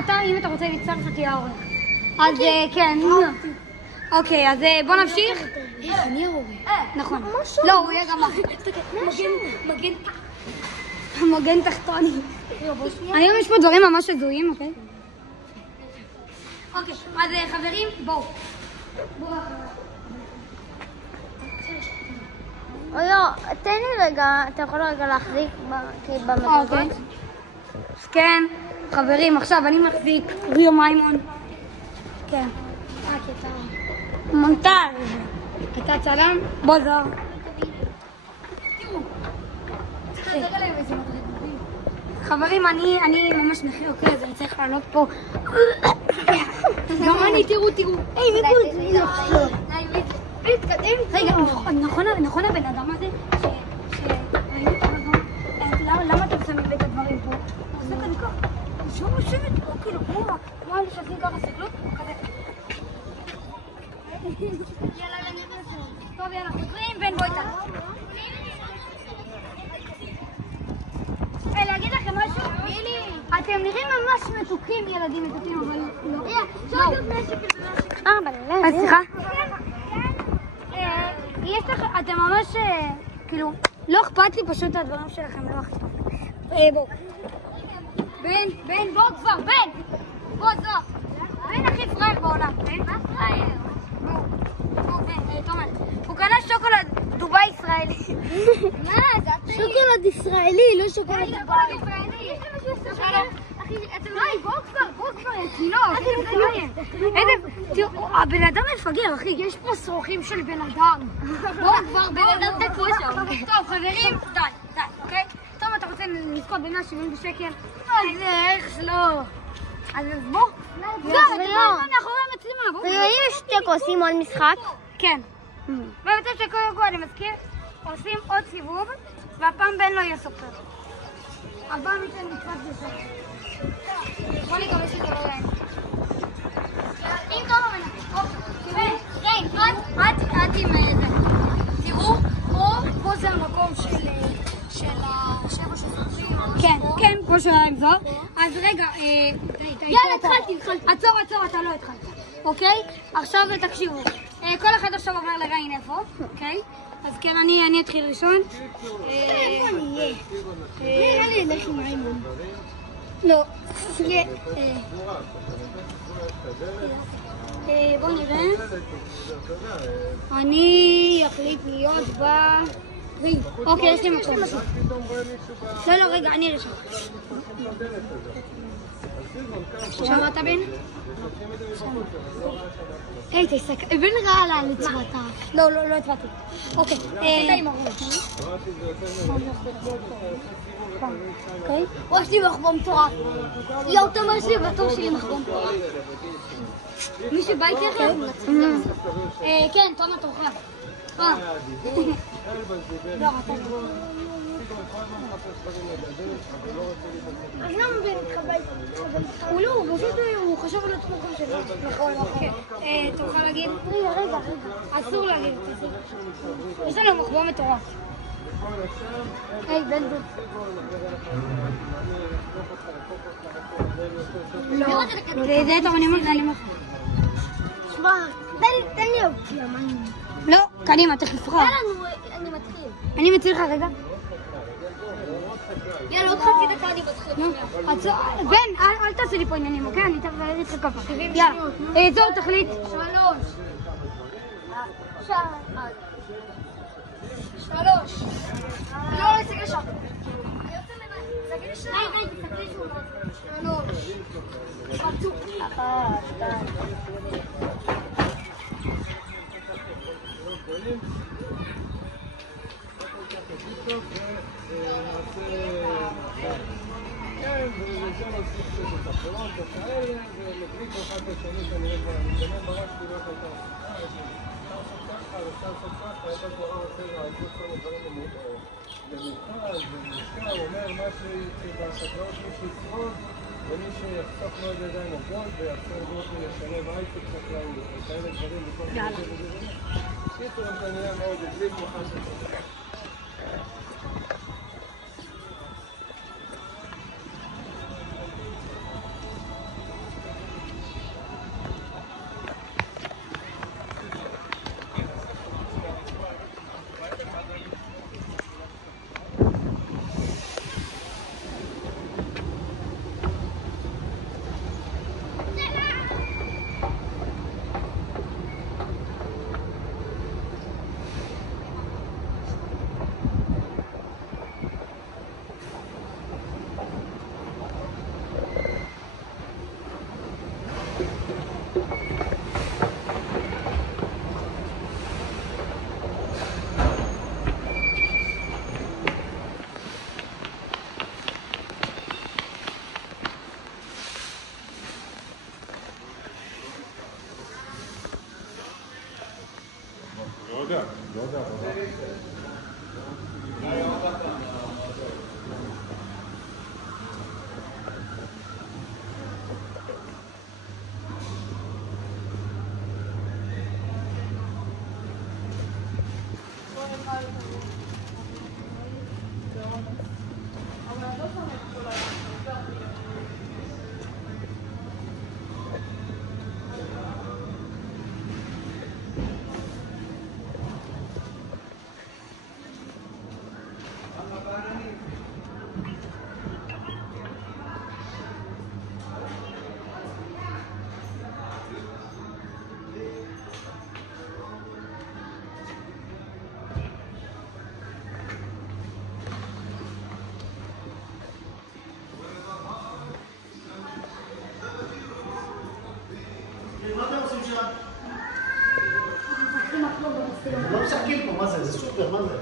אם אתה רוצה להצטרף אותי העורך. אז כן. אוקיי, אז בוא נמשיך. אני העורך. נכון. לא, הוא יהיה גם מגן תחתוני. היום יש פה דברים ממש הזויים, אוקיי? אוקיי, אז חברים, בואו. לא, תן לי רגע, אתה יכול רגע להחזיק במדרגות? כן, חברים, עכשיו אני מחזיק ריו מימון. כן. מונטאז'. אתה צלם? בוא זר. חברים, אני ממש נכה, אוקיי, אז אני צריך לעלות פה. גם אני, תראו. היי, רגע, נכון הבן אדם הזה, למה אתם שמים את הדברים פה? הוא עושה כזה ככה, הוא שוב יושבת פה, כאילו, כמו אלה שעושים ככה סקלות, כזה. טוב, יאללה, חוזרים, בן בוא איתנו. להגיד לכם משהו? אתם נראים ממש מתוקים, ילדים מתוקים, אבל לא. אז סליחה? יש לך, אתם ממש, כאילו, לא אכפת לי פשוט הדברים שלכם, לא אכפת. בוא. בן, בוא כבר, בן! בוא, זו. בן הכי פראייר בעולם. מה פראייר? בוא, בן, תומר. הוא קנה שוקולד דובאי ישראלי. מה? זה אתה? שוקולד ישראלי, לא שוקולד דובאי. ישראלי. בוא כבר, תראו, הבן אדם מפגר, אחי, יש פה שרוכים של בן אדם. בוא כבר, בן אדם תקוע שם. טוב, חברים, די, אוקיי? טוב, אתה רוצה לזכות ב-170 שקל? איזה ערך שלו. אז בוא. לא, מאחורי המצלמה, בוא. ואם יש תיקו, עושים עוד משחק? כן. ובמצב שקודם כל, אני מזכיר, עושים עוד סיבוב, והפעם בן לא יהיה סופר. הפעם ניתן מצוות בסוף. בוא נקווה שזה לא יהיה. אם טוב המנהל. תראה, את עם זה. תראו, פה זה המקום של השבע שפרצים. כן, פה שהיה עם זו. אז רגע, יאללה, התחלתי. עצור, אתה לא התחלת. אוקיי? עכשיו תקשיבו. כל אחד עכשיו עובר לריין איפה, אוקיי? אז כן, אני אתחיל ראשון. איפה אני אהיה? נראה לי אלך עם ריימון. לא. בואו נראה. אני אחליט להיות ריב. אוקיי, יש לי מקום. לא, רגע, אני ראשון. שמעת בן? היי, תסתכל, בן רע לה לצבאתה. לא הצבאתי. אוקיי. או, יש לי מחבום מטורף. יואו, תומר, יש לי בטוח שלי מחבום מטורף. מישהו בא איתי אחר? כן, תומר תורך. לא, אתה לא. אז למה בן התחבל? הוא לא, הוא חשב על עצמו כמו שלו. נכון, אוקיי. תוכל להגיד? רגע. אסור להגיד. יש לנו מחבום מטורף. היי, בן דוד. לא, זה טוב, אני מחבום. שמע, תן לי אותי, אמנים. לא, קדימה, תכף תבחר. אני מתחיל. אני מציל לך רגע. יאללה, עוד חצי דקה אני מתחיל. בן, אל תעשי לי פה עניינים, אוקיי? אני תביא לך כפה. יאללה, זהו, תחליט. 3. לא, תסתכל שם. תסתכלי שוב. 3. חצוף. 1, 2. כן, וזה להוסיף קצת את החולות וכאלה, ולקליק אחד לשני כנראה כבר, אני באמת ממש לראות הייתה אפשר לעשות ככה, הייתה כבר רוצה להגיד כל הדברים במורכז, ומושקע, הוא אומר מה שבחקלאות מי שישרוד, ומי שיחסוך לו את ידיים עובדות, ויחסור באופן לשלב הייטק חקלאות, וכאלה דברים בכל מיני וזה. קיצור, הם כנראה מאוד הדליק אחד לשני. מה אתם עושים שם? לא משחקים פה, מה זה? זה סופר, מה זה?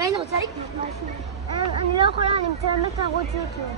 אני רוצה לקנות משהו. אני לא יכולה, אני מצלמת ערוץ יוטיוב.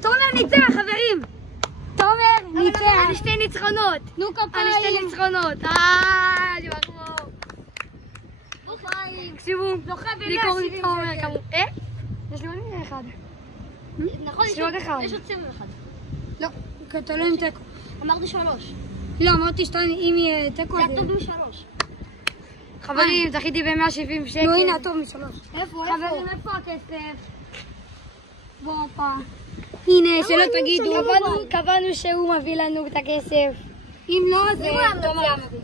תומר ניצח, חברים! תומר ניצח! על שתי ניצחונות! נו כפיים! על שתי ניצחונות! אני מחמור! תקשיבו, לי קוראים תומר כמובן. יש לי עוד אחד. נכון, יש לי עוד אחד. יש עוד סבב אחד. לא, תלוי עם תיקו. אמרתי 3. לא, אמרתי אם יהיה תיקו. זה הטוב מ3. חברים, זכיתי ב-170 שקל. נו, הנה הטוב מ3. איפה? חברים, איפה הכסף? בוא פה. הנה, שלא תגידו, קבענו שהוא מביא לנו את הכסף. אם לא, זה תומר מביא.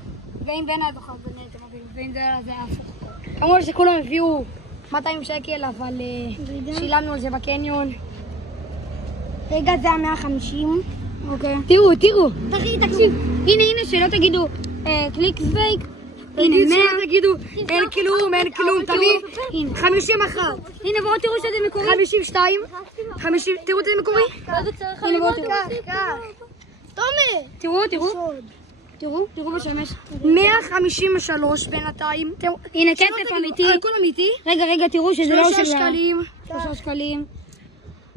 ואם בין הדוחות, זה מביא. ואם זה הפוך. כמובן שכולם הביאו 200 שקל, אבל שילמנו על זה בקניון. רגע, זה היה 150. אוקיי. תראו. תקשיב. הנה, שלא תגידו קליקסבייק. הנה, 100. תגידו, אין כלום, תמיד. הנה, 51. הנה, בואו תראו שזה מקורי. 52. 50, תראו את זה מקורי. הנה, בואו תראו. תראו בשמש. 153 בינתיים. הנה, כסף אמיתי. הכל אמיתי. רגע, תראו שזה לא של... 3 שקלים.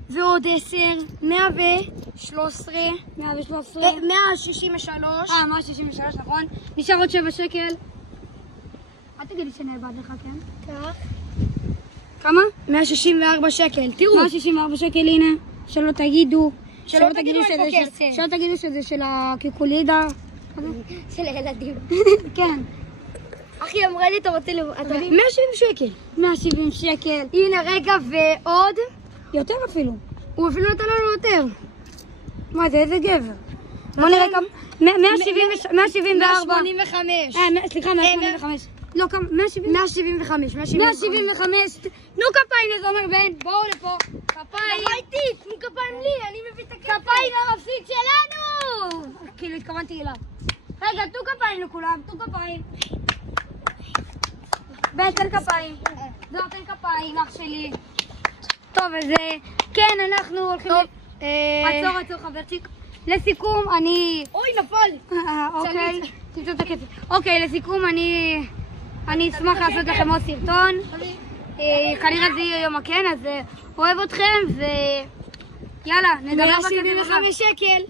ועוד 10. 113. 163. 163, נכון. נשאר עוד 7 שקל. אל תגידי שנאבד לך, כן? כך. כמה? 164 שקל. תראו. 164 שקל, הנה. שלא תגידו שלא תגידו אין פה כסף. שלא תגידו שזה של הקיקולידה. של הילדים. כן. אחי אמרה לי, אתה רוצה לראות? 170 שקל. 170 שקל. הנה רגע ועוד. יותר אפילו. הוא אפילו נתן לנו יותר. מה זה, איזה גבר. בוא נראה כמה. 174. 185. סליחה, 185. לא, כמה? 175. 175. תנו כפיים לזומר בן, בואו לפה. כפיים. תבוא איתי, תנו כפיים לי, אני מביא את הכסף. כפיים למפסיד שלנו! כאילו, התכוונתי אליו. רגע, תנו כפיים לכולם, תנו כפיים. בן, תן כפיים. זו, תן כפיים, אח שלי. טוב, אז כן, אנחנו הולכים... עצור, חברתי. לסיכום, אני... אוי, נפל. אוקיי. תמצאו את הכסף. אוקיי, לסיכום, אני אשמח לעשות לכם עוד סרטון. כנראה זה יהיה יום הכן, אז אוהב אתכם, ויאללה, נדבר בכסף. 175 שקל.